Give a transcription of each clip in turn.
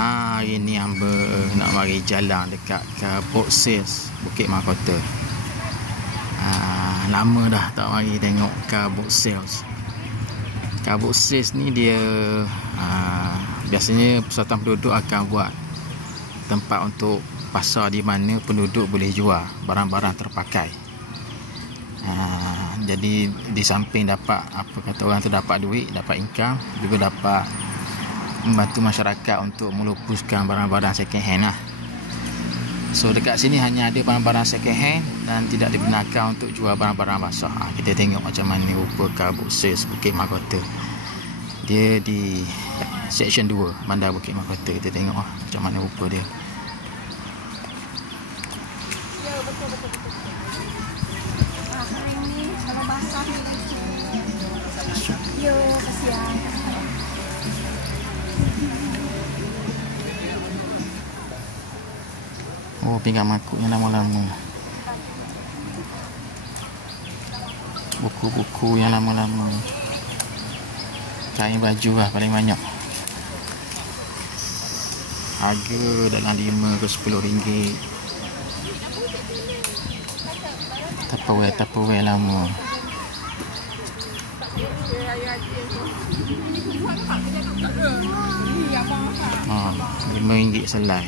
Hari ni hamba nak mari jalan dekat ke Port Sales, Bukit Mahkota. Lama dah tak mari tengok ke Port Sales. Ke Port Sales ni dia biasanya persatuan penduduk akan buat tempat untuk pasar di mana penduduk boleh jual barang-barang terpakai. Jadi di samping dapat apa kata orang tu, dapat duit, dapat income, juga dapat membantu masyarakat untuk melupuskan barang-barang second hand lah. So dekat sini hanya ada barang-barang second hand dan tidak dibenarkan untuk jual barang-barang basah. Kita tengok macam mana rupa ke Port Sales Bukit Mahkota. Dia di section 2 Bandar Bukit Mahkota. Kita tengok macam mana rupa dia. Ya, betul. Sekarang ni kalau basah ni ya, kasihan. Oh, pinggan makuk yang lama-lama. Buku-buku yang lama-lama. Kain baju lah paling banyak. Harga dalam 5 ke 10 ringgit. Tupperware lama. RM5 selai.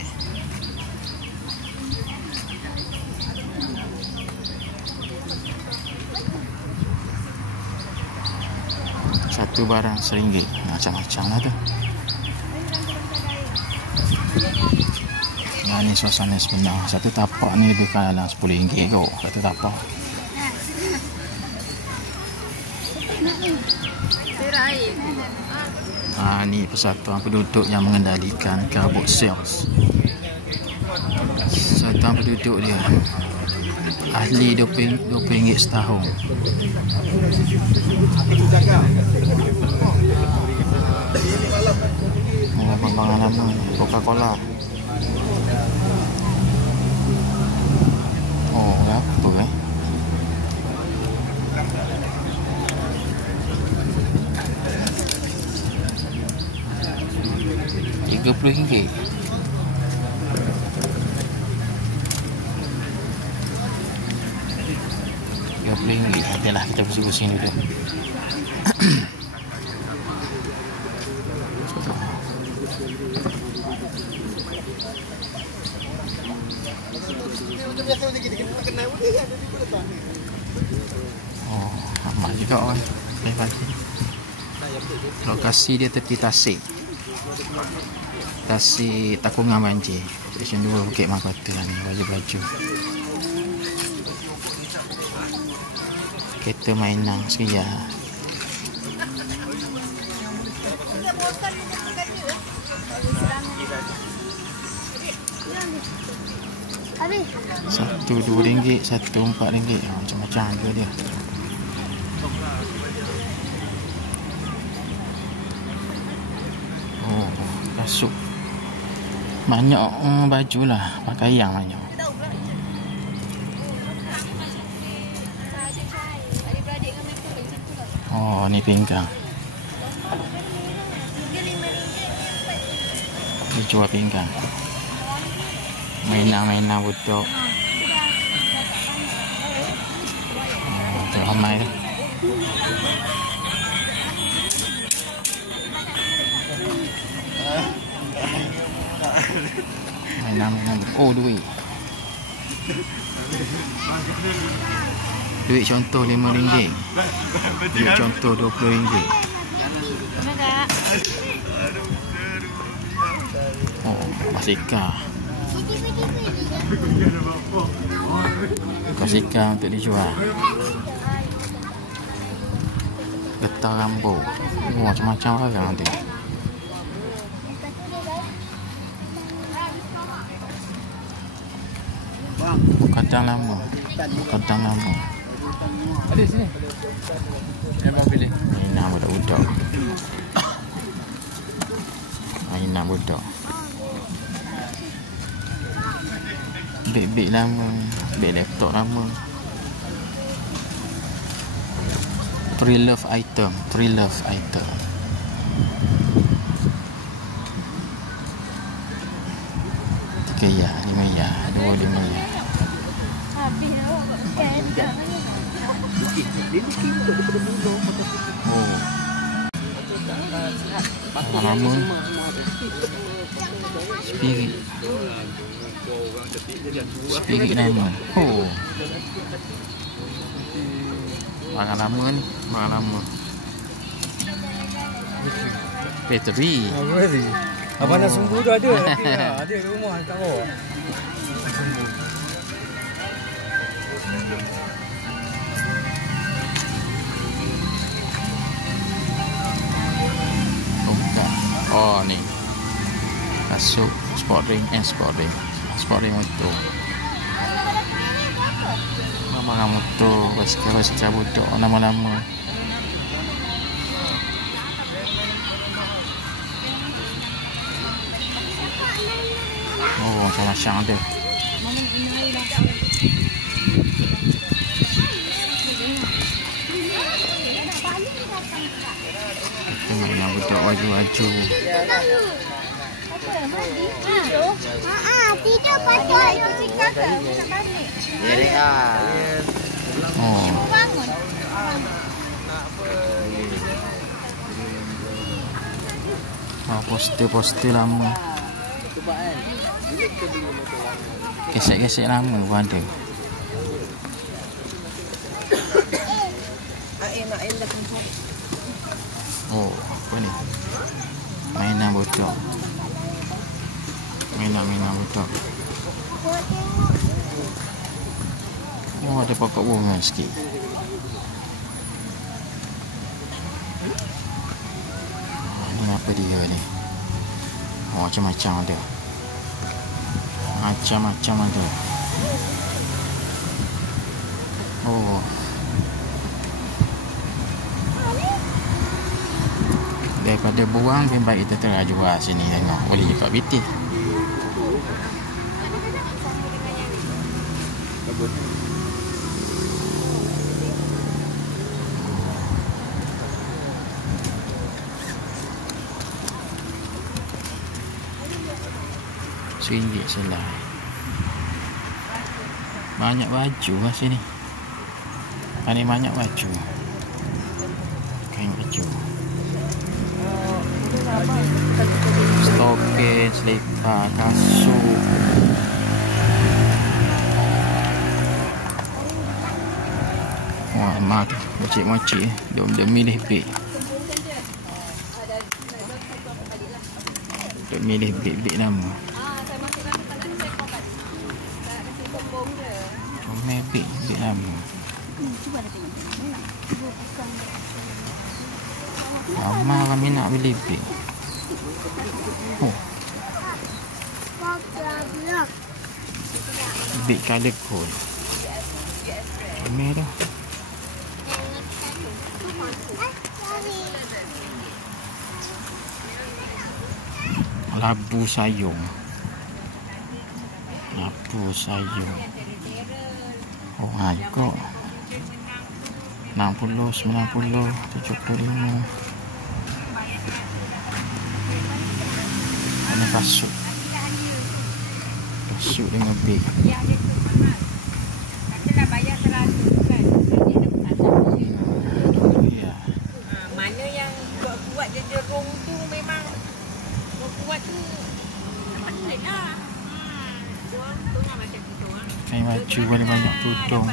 Satu barang RM1. Macam-macam lah tu. Yang ni suasana sebenar. Satu tapak ni lebih kurang dalam RM10 kot. Satu tapak. Ni persatuan penduduk yang mengendalikan ke Port Sales. Persatuan penduduk dia ahli RM20 setahun. Bang-bangan lama Coca-Cola. Oh, apa RM30. RM30. Okeylah, kita pusing-pusing dulu. Oh, amat juga orang. Lokasi dia tepi tasik. Tasik Takungan banjir. Section 2 Bukit Mahkota ni. Baju-baju. Kereta mainan seria. Satu RM2, satu RM4. Macam-macam harga dia. Oh, kasut. Banyak baju lah. Pakaian banyak. Oh, ni pinggang. Dia jual pinggang. Mainan-mainan budak. Ramai tu. Mainan-mainan budak. Oh, duit. Duit contoh RM5. Duit contoh RM20. Oh, basikal. Basikal untuk dijual. Getah rambut. Oh, macam-macam barang nanti. Kadang lama. Ada sini. Yang mau pilih. Mainan budak-budak. Mainan budak. Beg-beg lama. Beg laptop lama. Tree love item. Okey ya, 5 ya. 2 5 ya. Habis dah. Scan dah. Oh. Lama. Spirit. Spirit nama. Oh. Barang lama ni. Barang lama. Bateri. Abang nak sumbu tu ada. Ada di rumah kat bawah. Sumbu. Oh ni kasut sport ring motor. Nama motor basikal budak lama-lama. Oh macam-macam ada. Mainan budak baju-baju. Tidur pasal kucing kakak nak balik. Oh. Bangun. Poster lama. Gesek-gesek lama pun ada. Oh, apa ni? Mainan budak. Mainan budak. Oh, ada pokok bunga sikit. Ni apa dia ni? Oh, macam-macam ada. Macam-macam ada. Oh. Daripada buang lebih baik kita terus jual sini tengok. Boleh juga BT. RM1 selai. Banyak baju lah sini. Ini banyak baju. Kain baju. Stokin, selipar, kasut. Wah, mak tu mocik-mocik dia milih beg. Dia milih beg nama. Comel beg nama. Mama kami nak beli beg. Oh. Beg colour gold. Comel dah. Labu sayung. Oh, kok 60, 90, 75. Ini kasut dengan beg. Mana yang buat dia derung tu memang buat tu pandai lah. Kain baju paling banyak tudung.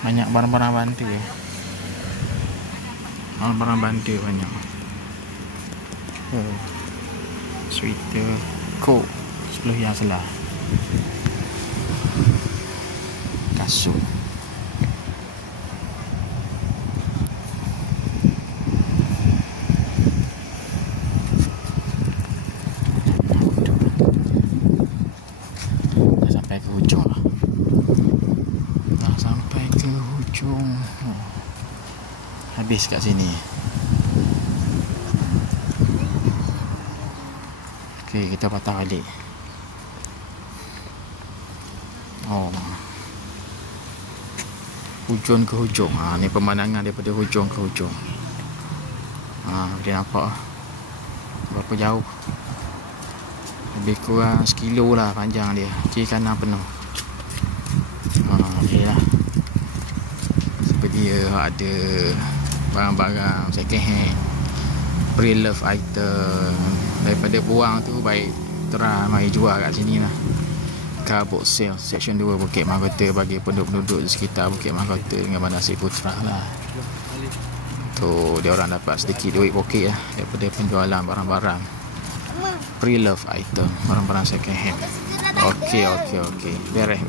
Banyak barang-barang bantu. Barang-barang bantu banyak. Oh. Sweater, coat 10 yang selah. Kasut. Dah sampai ke hujung lah. Habis kat sini. Okey, kita patah balik. Oh. Hujung ke hujung. Ni pemandangan daripada hujung ke hujung. Boleh nampak. berapa jauh. Lebih kurang 1 kilo lah panjang dia. Kiri kanan penuh. Ni lah. Seperti dia ada barang-barang second hand, pre-love item. Daripada buang tu baik terang mari jual kat sini lah. Car box sale section 2 Bukit Mahkota bagi penduduk-penduduk di sekitar Bukit Mahkota dengan Bandar Seri Putra lah. Tu dia orang dapat sedikit duit poket lah daripada penjualan barang-barang pre-love item, barang-barang second hand. Okey. Beres.